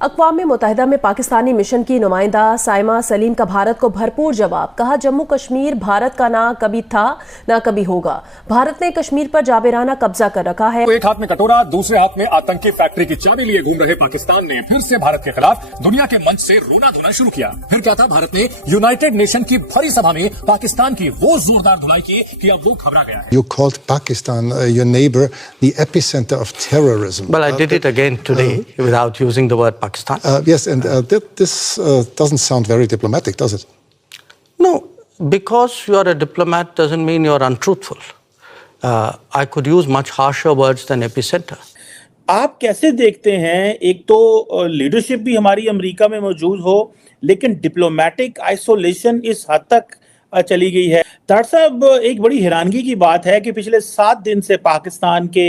अक़वाम मुत्तहिदा में पाकिस्तानी मिशन की नुमाइंदा साइमा सलीम का भारत को भरपूर जवाब। कहा, जम्मू कश्मीर भारत का ना कभी था ना कभी होगा। भारत ने कश्मीर पर जाबिराना कब्जा कर रखा है। एक हाथ में कटोरा, दूसरे हाथ में आतंकी फैक्ट्री की चाबी लिए घूम रहे पाकिस्तान ने फिर से भारत के खिलाफ दुनिया के मंच से रोना धोना शुरू किया। फिर क्या था, भारत ने यूनाइटेड नेशन की भरी सभा में पाकिस्तान की वो जोरदार धुलाई की कि अब वो घबरा गया है। You called Pakistan, your neighbor, the epicenter of terrorism. Well, I did it again today without using the word Pakistan. Yes, and this doesn't sound very diplomatic, does it? No, because you are a diplomat doesn't mean you're untruthful. I could use much harsher words than epicenter. आप कैसे देखते हैं, एक तो leadership भी हमारी America में मौजूद हो, लेकिन डिप्लोमेटिक आइसोलेशन इस हद तक चली गई है। तार साहब, एक बड़ी हैरानगी की बात है कि पिछले 7 दिन से पाकिस्तान के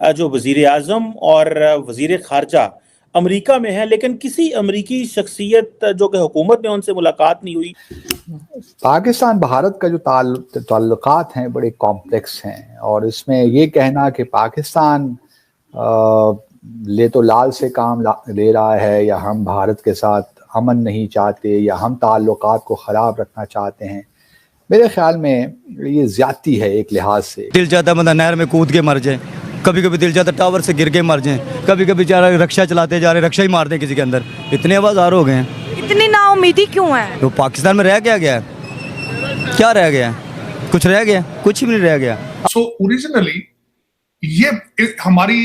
जो वजीर आजम और वजीर खारजा अमेरिका में है, लेकिन किसी अमेरिकी शख्सियत जो कि हुकूमत में उनसे मुलाकात नहीं हुई। पाकिस्तान भारत का जो ताल्लुकात हैं बड़े कॉम्प्लेक्स हैं, और इसमें ये कहना कि पाकिस्तान ले तो लाल से काम ले रहा है, या हम भारत के साथ अमन नहीं चाहते, या हम ताल्लुकात को ख़राब रखना चाहते हैं, मेरे ख्याल में ये ज़्यादती है एक लिहाज से। दिल चाहता बंदा नहर में कूद के मर जाए, कभी कभी दिल चाहता टावर से गिर के मर जाए, कभी कभी रक्षा चलाते जा रहे रक्षा ही मार दें किसी के अंदर। इतने आवाज़ार हो गए हैं। इतनी नाउमीदी क्यों है? तो पाकिस्तान में रह क्या गया है? क्या रह गया है? कुछ रह गया? कुछ भी नहीं रह गया। सो ओरिजिनली ये हमारी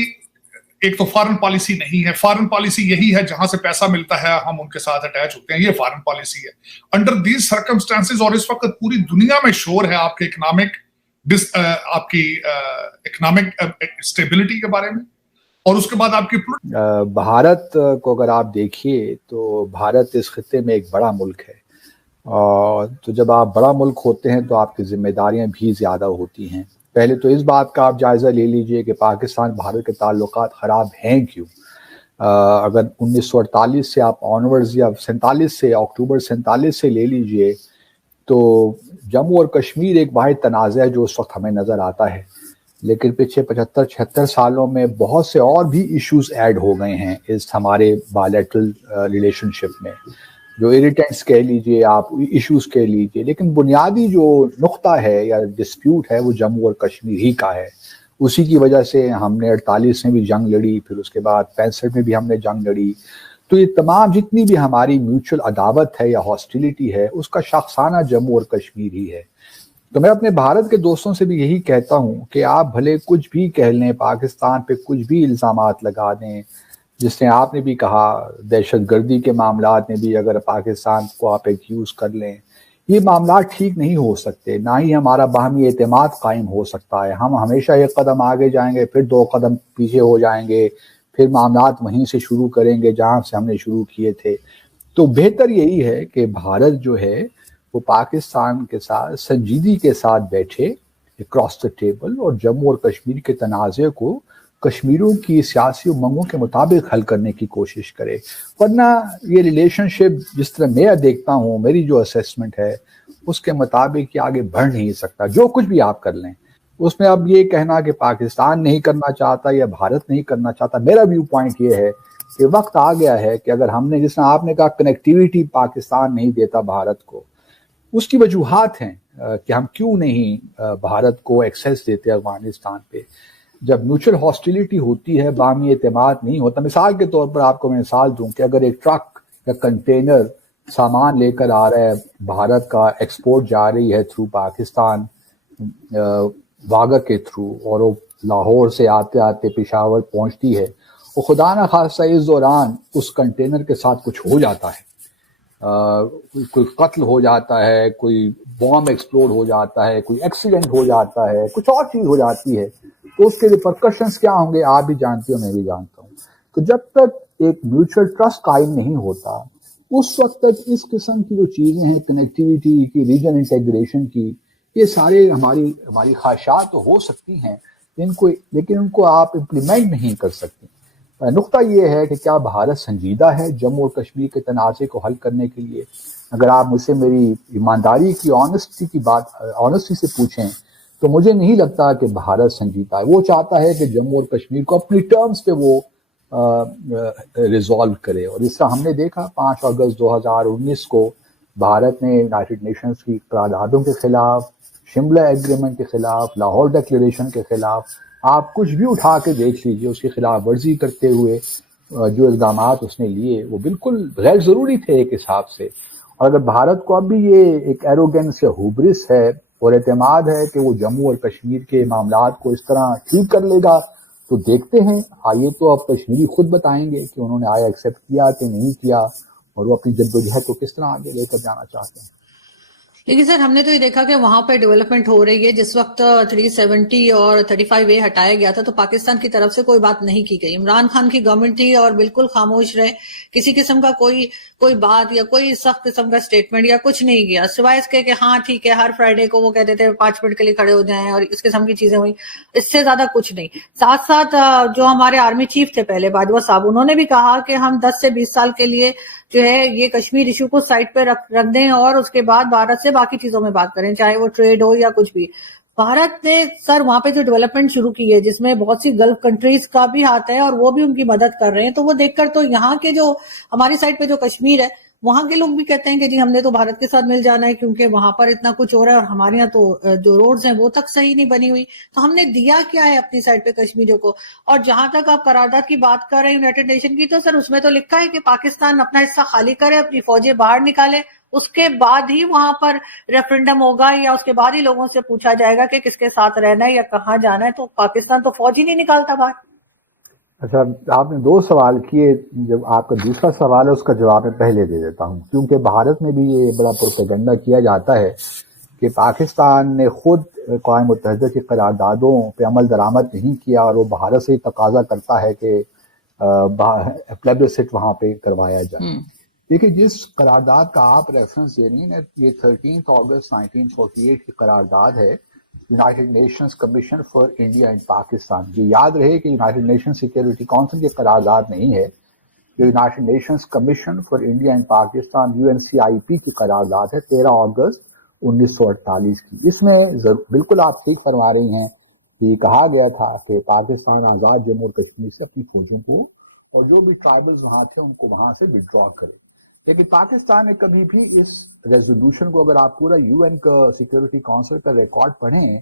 एक तो फॉरेन पॉलिसी नहीं है। फॉरेन पॉलिसी यही है जहां से पैसा मिलता है हम उनके साथ अटैच होते हैं, ये फॉरेन पॉलिसी है। अंडर दीज सर्कमस्टेंसेस, और इस वक्त पूरी दुनिया में शोर है आपके इकोनॉमिक स्टेबिलिटी के बारे में, और उसके बाद आपकी भारत को अगर आप देखिए तो भारत इस खित्ते में एक बड़ा मुल्क है, और तो जब आप बड़ा मुल्क होते हैं तो आपकी जिम्मेदारियां भी ज़्यादा होती हैं। पहले तो इस बात का आप जायज़ा ले लीजिए कि पाकिस्तान भारत के ताल्लुकात ख़राब हैं क्यों। अगर 1948 से आप ऑनवर्ड्स, या 47 से, अक्टूबर 47 से ले लीजिए, तो जम्मू और कश्मीर एक वाहिद तनाज़ा है जो उस वक्त हमें नज़र आता है, लेकिन पिछले 75-76 सालों में बहुत से और भी इश्यूज ऐड हो गए हैं इस हमारे बायलैटरल रिलेशनशिप में, जो इरिटेंट्स कह लीजिए, आप इश्यूज कह लीजिए, लेकिन बुनियादी जो नुक्ता है या डिस्प्यूट है वो जम्मू और कश्मीर ही का है। उसी की वजह से हमने 48 में भी जंग लड़ी, फिर उसके बाद 65 में भी हमने जंग लड़ी। तो ये तमाम जितनी भी हमारी म्यूचुअल अदावत है या हॉस्टिलिटी है, उसका शख्साना जम्मू और कश्मीर ही है। तो मैं अपने भारत के दोस्तों से भी यही कहता हूँ कि आप भले कुछ भी कह लें, पाकिस्तान पे कुछ भी इल्ज़ामात लगा दें, जिसने आपने भी कहा दहशतगर्दी के मामलात में भी अगर पाकिस्तान को आप एक्यूज़ कर लें, ये मामला ठीक नहीं हो सकते, ना ही हमारा बाहमी एतमाद कायम हो सकता है। हम हमेशा एक कदम आगे जाएंगे, फिर 2 कदम पीछे हो जाएंगे, फिर मामलात वहीं से शुरू करेंगे जहाँ से हमने शुरू किए थे। तो बेहतर यही है कि भारत जो है वो पाकिस्तान के साथ संजीदगी के साथ बैठे अक्रॉस द टेबल, और जम्मू और कश्मीर के तनाज़े को कश्मीरियों की सियासी उमंगों के मुताबिक हल करने की कोशिश करे। वरना ये रिलेशनशिप जिस तरह मैं देखता हूँ, मेरी जो असेसमेंट है उसके मुताबिक ये आगे बढ़ नहीं सकता, जो कुछ भी आप कर लें उसमें। अब ये कहना कि पाकिस्तान नहीं करना चाहता या भारत नहीं करना चाहता, मेरा व्यू पॉइंट ये है कि वक्त आ गया है कि अगर हमने, जिस तरह आपने कहा कनेक्टिविटी पाकिस्तान नहीं देता भारत को, उसकी वजूहात हैं कि हम क्यों नहीं भारत को एक्सेस देते अफगानिस्तान पे। जब म्यूचुअल हॉस्टिलिटी होती है, बाहमी एतमाद नहीं होता। मिसाल के तौर पर आपको मैं मिसाल दूं कि अगर एक ट्रक या कंटेनर सामान लेकर आ रहा है, भारत का एक्सपोर्ट जा रही है थ्रू पाकिस्तान वागा के थ्रू, और वो लाहौर से आते आते पेशावर पहुंचती है, और खुदा न खास्ता इस दौरान उस कंटेनर के साथ कुछ हो जाता है, कोई कत्ल हो जाता है, कोई बॉम्ब एक्सप्लोड हो जाता है, कोई एक्सीडेंट हो जाता है, कुछ और चीज़ हो जाती है, तो उसके रिपरकशंस क्या होंगे आप भी जानते हो, मैं भी जानता हूँ। तो जब तक एक म्यूचुअल ट्रस्ट कायम नहीं होता, उस वक्त तक इस किस्म की जो चीज़ें हैं, कनेक्टिविटी की, रीजन इंटीग्रेशन की, ये सारे हमारी ख्वाहिशात तो हो सकती हैं, लेकिन उनको आप इम्प्लीमेंट नहीं कर सकते। नुक्ता ये है कि क्या भारत संजीदा है जम्मू और कश्मीर के तनाज़े को हल करने के लिए? अगर आप मुझसे मेरी ईमानदारी की, ऑनेस्टी से पूछें, तो मुझे नहीं लगता कि भारत संजीदा है। वो चाहता है कि जम्मू और कश्मीर को अपनी टर्म्स पे वो ریزالو کرے. اور اس سے ہم نے دیکھا 5 اگست 2019 کو بھارت نے یونائٹڈ نیشنز کی قراردادوں کے خلاف، شملہ ایگریمنٹ کے خلاف، لاہور ڈکلیریشن کے خلاف، آپ کچھ بھی اٹھا کے دیکھ لیجئے، اس کی خلاف ورزی کرتے ہوئے جو اقدامات اس نے لیے وہ بالکل غیر ضروری تھے ایک حساب سے. اور اگر بھارت کو اب بھی یہ ایک ایروگنس یا ہوبرس ہے اور اعتماد ہے کہ وہ جموں اور کشمیر کے معاملات کو اس طرح ٹھیک کر لے گا، تو دیکھتے ہیں. آئیے تو اب کشمیری خود بتائیں گے کہ انہوں نے آیا ایکسیپٹ کیا کہ نہیں کیا، اور وہ اپنی جدوجہد کو کس طرح آگے لے کر جانا چاہتے ہیں. لیکن سر ہم نے تو یہ دیکھا کہ وہاں پہ ڈیولپمنٹ ہو رہی ہے. جس وقت 370 اور 35A ہٹایا گیا تھا تو پاکستان کی طرف سے کوئی بات نہیں کی گئی. عمران خان کی گورنمنٹ تھی اور بالکل خاموش رہے، کسی قسم کا کوئی بات یا کوئی سخت قسم کا سٹیٹمنٹ یا کچھ نہیں کیا، سوائے اس کے کہ ہاں ٹھیک ہے ہر فرائیڈے کو وہ کہتے تھے 5 منٹ کے لیے کھڑے ہو جائیں اور اس قسم کی چیزیں ہوئی، اس سے زیادہ کچھ نہیں. ساتھ ساتھ جو ہمارے آرمی چیف تھے پہلے باجوہ صاحب، انہوں نے بھی کہا کہ ہم 10 سے 20 سال کے لیے جو ہے یہ کشمیر ایشو کو سائڈ پہ رکھ دیں اور اس کے بعد بھارت سے باقی چیزوں میں بات کریں، چاہے وہ ٹریڈ ہو یا کچھ بھی. بھارت نے سر وہاں پہ جو ڈیولپمنٹ شروع کی ہے جس میں بہت سی گلف کنٹریز کا بھی ہاتھ ہے اور وہ بھی ان کی مدد کر رہے ہیں، تو وہ دیکھ کر تو یہاں کے جو ہماری سائڈ پہ جو کشمیر ہے وہاں کے لوگ بھی کہتے ہیں کہ جی ہم نے تو بھارت کے ساتھ مل جانا ہے کیونکہ وہاں پر اتنا کچھ ہو رہا ہے اور ہمارے یہاں تو جو روڈز ہیں وہ تک صحیح نہیں بنی ہوئی. تو ہم نے دیا کیا ہے اپنی سائڈ پہ کشمیریوں کو؟ اور جہاں تک آپ قرارداد کی بات کر رہے ہیں یونائٹڈ نیشن کی، تو سر اس میں تو لکھا ہے کہ پاکستان اپنا حصہ خالی کرے، اپنی فوجیں باہر نکالے، اس کے بعد ہی وہاں پر ریفرنڈم ہوگا یا اس کے بعد ہی لوگوں سے پوچھا جائے گا کہ کس کے ساتھ رہنا ہے یا کہاں جانا ہے. تو پاکستان تو فوج ہی نہیں نکالتا باہر. اچھا، آپ نے 2 سوال کیے. جب آپ کا دوسرا سوال ہے اس کا جواب میں پہلے دے دیتا ہوں، کیونکہ بھارت میں بھی یہ بڑا پروپیگنڈا کیا جاتا ہے کہ پاکستان نے خود اقوام متحدہ کی قراردادوں پہ عمل درآمد نہیں کیا اور وہ بھارت سے ہی تقاضا کرتا ہے کہ پلیبسٹ وہاں پہ کروایا جائے. دیکھیے، جس قرارداد کا آپ ریفرنس دے رہی ہیں یہ 13 اگست 1948 کی قرارداد ہے، United nations commission for India and Pakistan. یہ یاد رہے کہ یونائٹڈ نیشن سیکیورٹی کونسل کی قرارداد نہیں ہے، یہ United nations commission for India and Pakistan UNCIP کی قرارداد ہے 13 اگست 1948 کی. اس میں بالکل آپ ٹھیک فرما رہی ہیں کہ یہ کہا گیا تھا کہ پاکستان آزاد جموں اور کشمیر سے اپنی فوجوں کو اور جو بھی ٹرائبلز وہاں تھے ان کو وہاں سے وڈرا کرے. لیکن پاکستان نے کبھی بھی اس ریزولوشن کو، اگر آپ پورا UN کا سیکیورٹی کونسل کا ریکارڈ پڑھیں،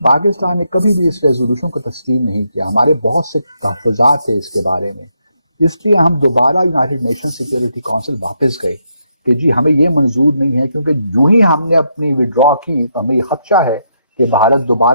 پاکستان نے کبھی بھی اس ریزولوشن کو تسلیم نہیں کیا. ہمارے بہت سے تحفظات تھے اس کے بارے میں، اس لیے ہم دوبارہ یونائٹڈ نیشن سیکیورٹی کونسل واپس گئے کہ جی ہمیں یہ منظور نہیں ہے، کیونکہ جو ہی ہم نے اپنی وڈرا کی تو ہمیں یہ خدشہ ہے کہ بھارت دوبارہ